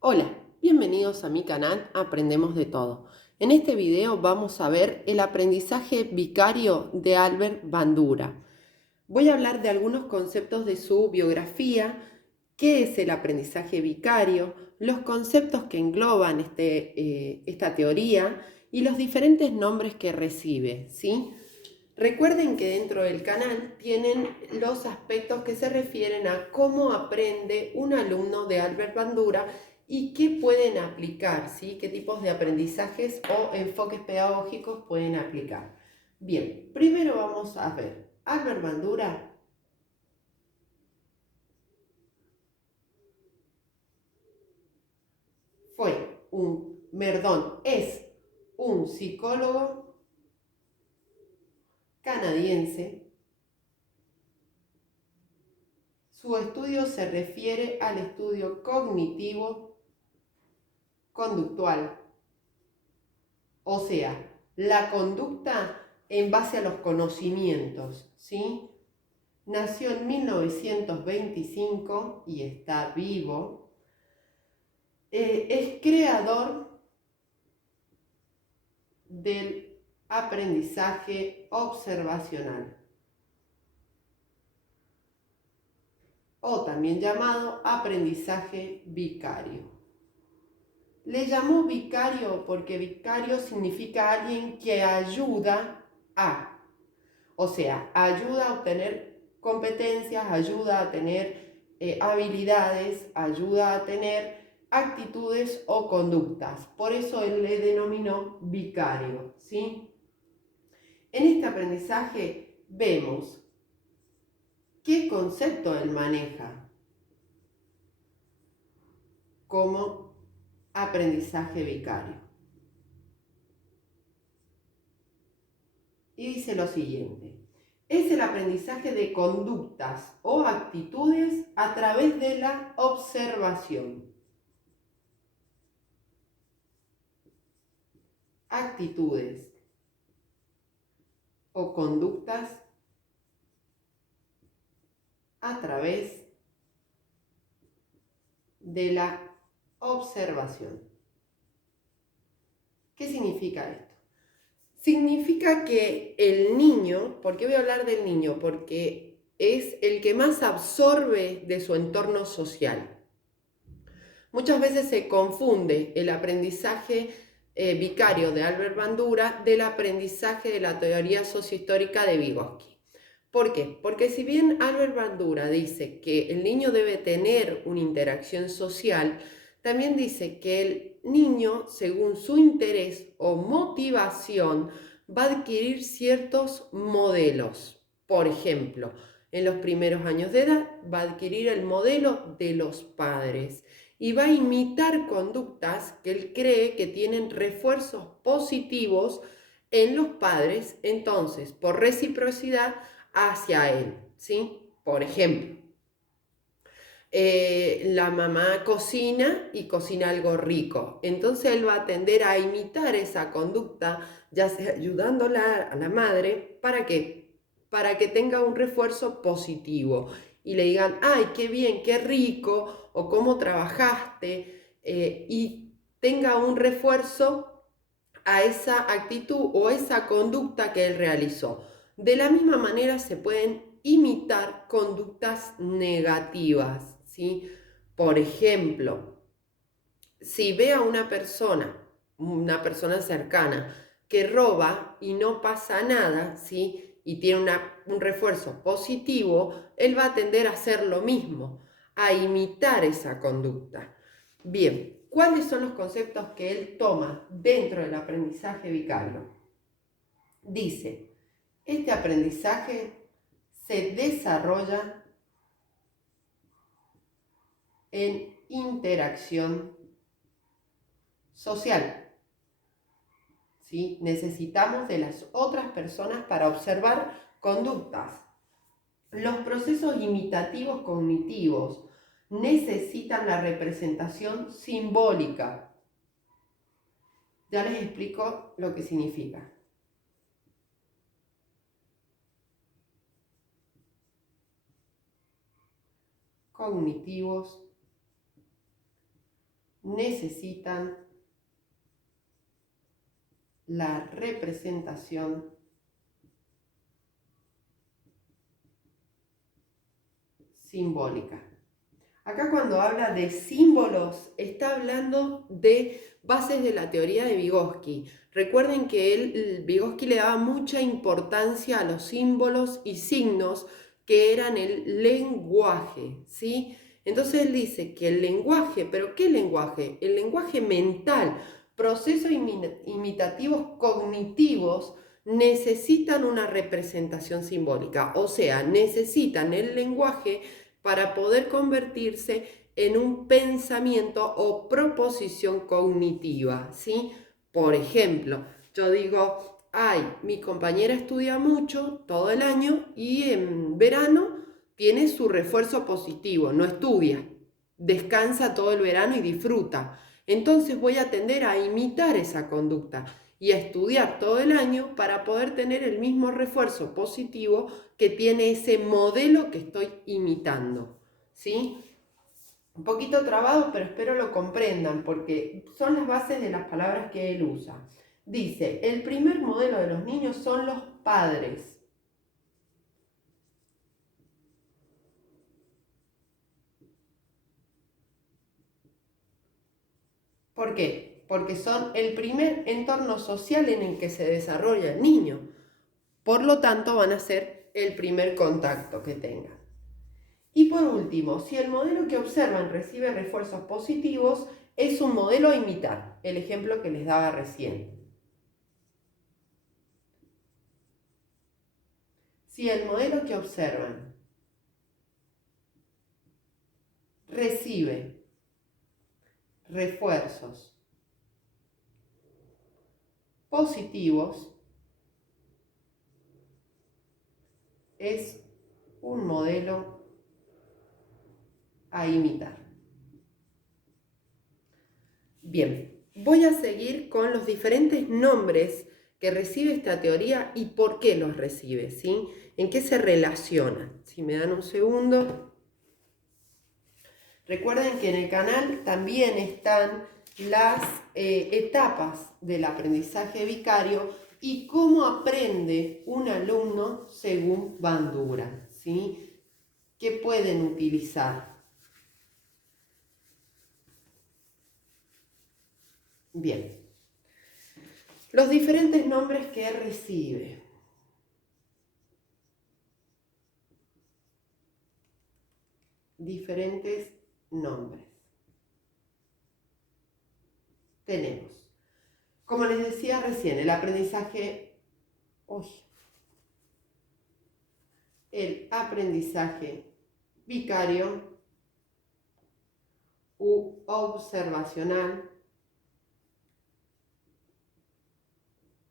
Hola, bienvenidos a mi canal Aprendemos de Todo. En este video vamos a ver el aprendizaje vicario de Albert Bandura. Voy a hablar de algunos conceptos de su biografía, qué es el aprendizaje vicario, los conceptos que engloban esta teoría y los diferentes nombres que recibe, ¿sí? Recuerden que dentro del canal tienen los aspectos que se refieren a cómo aprende un alumno de Albert Bandura y qué pueden aplicar, ¿sí? Qué tipos de aprendizajes o enfoques pedagógicos pueden aplicar. Bien, primero vamos a ver, Albert Bandura es un psicólogo canadiense. Su estudio se refiere al estudio cognitivo-conductual, o sea, la conducta en base a los conocimientos, ¿sí? Nació en 1925 y está vivo. Es creador del aprendizaje observacional, o también llamado aprendizaje vicario. Le llamó vicario porque vicario significa alguien que ayuda a, o sea, ayuda a obtener competencias, ayuda a tener habilidades, ayuda a tener actitudes o conductas. Por eso él le denominó vicario, ¿sí? En este aprendizaje vemos qué concepto él maneja como aprendizaje vicario. Y dice lo siguiente: es el aprendizaje de conductas o actitudes a través de la observación. Actitudes o conductas a través de la observación. ¿Qué significa esto? Significa que el niño, ¿por qué voy a hablar del niño? Porque es el que más absorbe de su entorno social. Muchas veces se confunde el aprendizaje vicario de Albert Bandura del aprendizaje de la teoría sociohistórica de Vygotsky. ¿Por qué? Porque si bien Albert Bandura dice que el niño debe tener una interacción social, también dice que el niño, según su interés o motivación, va a adquirir ciertos modelos. Por ejemplo, en los primeros años de edad va a adquirir el modelo de los padres y va a imitar conductas que él cree que tienen refuerzos positivos en los padres, entonces, por reciprocidad hacia él, ¿sí? Por ejemplo, la mamá cocina y cocina algo rico, entonces él va a tender a imitar esa conducta, ya sea ayudándola a la madre, ¿para qué? Para que tenga un refuerzo positivo y le digan, ay, qué bien, qué rico, o cómo trabajaste, y tenga un refuerzo a esa actitud o esa conducta que él realizó. De la misma manera se pueden imitar conductas negativas, ¿sí? Por ejemplo, si ve a una persona cercana, que roba y no pasa nada, ¿sí? Y tiene un refuerzo positivo, él va a tender a hacer lo mismo, a imitar esa conducta. Bien, ¿cuáles son los conceptos que él toma dentro del aprendizaje vicario? Dice, este aprendizaje se desarrolla en interacción social, ¿sí? Necesitamos de las otras personas para observar conductas. Los procesos imitativos cognitivos necesitan la representación simbólica. Ya les explico lo que significa. Cognitivos necesitan la representación simbólica. Acá cuando habla de símbolos, está hablando de bases de la teoría de Vygotsky. Recuerden que Vygotsky le daba mucha importancia a los símbolos y signos que eran el lenguaje, ¿sí? Entonces él dice que el lenguaje, ¿pero qué lenguaje? El lenguaje mental, procesos imitativos cognitivos, necesitan una representación simbólica, o sea, necesitan el lenguaje para poder convertirse en un pensamiento o proposición cognitiva, ¿sí? Por ejemplo, yo digo, ay, mi compañera estudia mucho todo el año y en verano tiene su refuerzo positivo, no estudia, descansa todo el verano y disfruta. Entonces voy a tender a imitar esa conducta y a estudiar todo el año para poder tener el mismo refuerzo positivo que tiene ese modelo que estoy imitando, ¿sí? Un poquito trabado, pero espero lo comprendan porque son las bases de las palabras que él usa. Dice, el primer modelo de los niños son los padres. ¿Por qué? Porque son el primer entorno social en el que se desarrolla el niño. Por lo tanto, van a ser el primer contacto que tengan. Y por último, si el modelo que observan recibe refuerzos positivos, es un modelo a imitar, el ejemplo que les daba recién. Si el modelo que observan recibe refuerzos positivos, es un modelo a imitar. Bien, voy a seguir con los diferentes nombres que recibe esta teoría y por qué los recibe, ¿sí? ¿En qué se relacionan? Si me dan un segundo. Recuerden que en el canal también están las etapas del aprendizaje vicario y cómo aprende un alumno según Bandura, ¿sí? ¿Qué pueden utilizar? Bien, los diferentes nombres que recibe. Diferentes nombres. Tenemos, como les decía recién, el aprendizaje, el aprendizaje vicario u observacional,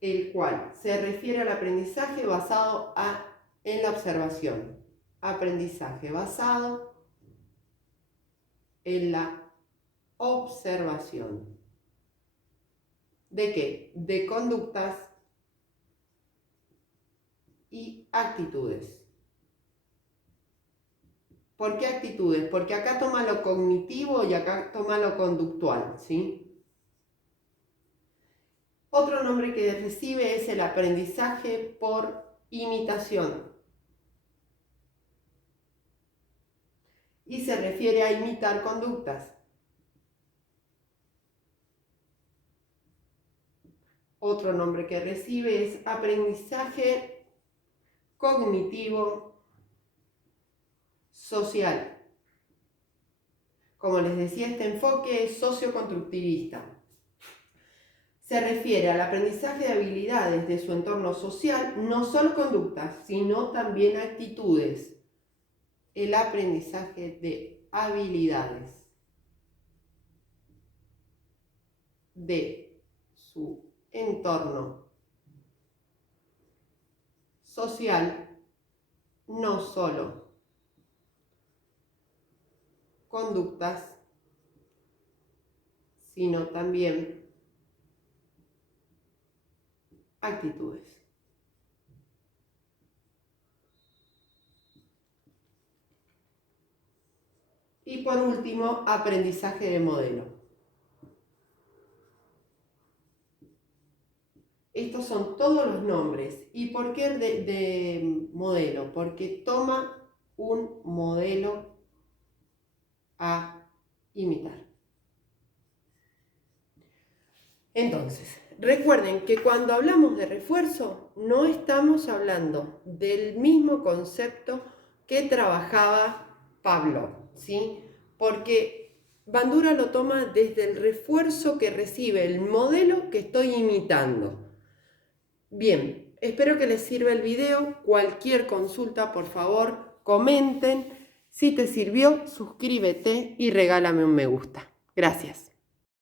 el cual se refiere al aprendizaje basado en la observación. Aprendizaje basado en la observación. ¿De qué? De conductas y actitudes. ¿Por qué actitudes? Porque acá toma lo cognitivo y acá toma lo conductual, ¿sí? Otro nombre que recibe es el aprendizaje por imitación. Y se refiere a imitar conductas. Otro nombre que recibe es aprendizaje cognitivo social. Como les decía, este enfoque es socioconstructivista. Se refiere al aprendizaje de habilidades de su entorno social, no solo conductas, sino también actitudes. El aprendizaje de habilidades de su entorno social, no solo conductas, sino también actitudes. Y por último, aprendizaje de modelo. estos son todos los nombres. ¿Y por qué de modelo? Porque toma un modelo a imitar. Entonces, recuerden que cuando hablamos de refuerzo, no estamos hablando del mismo concepto que trabajaba Pavlov, ¿sí? Porque Bandura lo toma desde el refuerzo que recibe el modelo que estoy imitando. Bien, espero que les sirva el video. Cualquier consulta, por favor, comenten. Si te sirvió, suscríbete y regálame un me gusta. Gracias.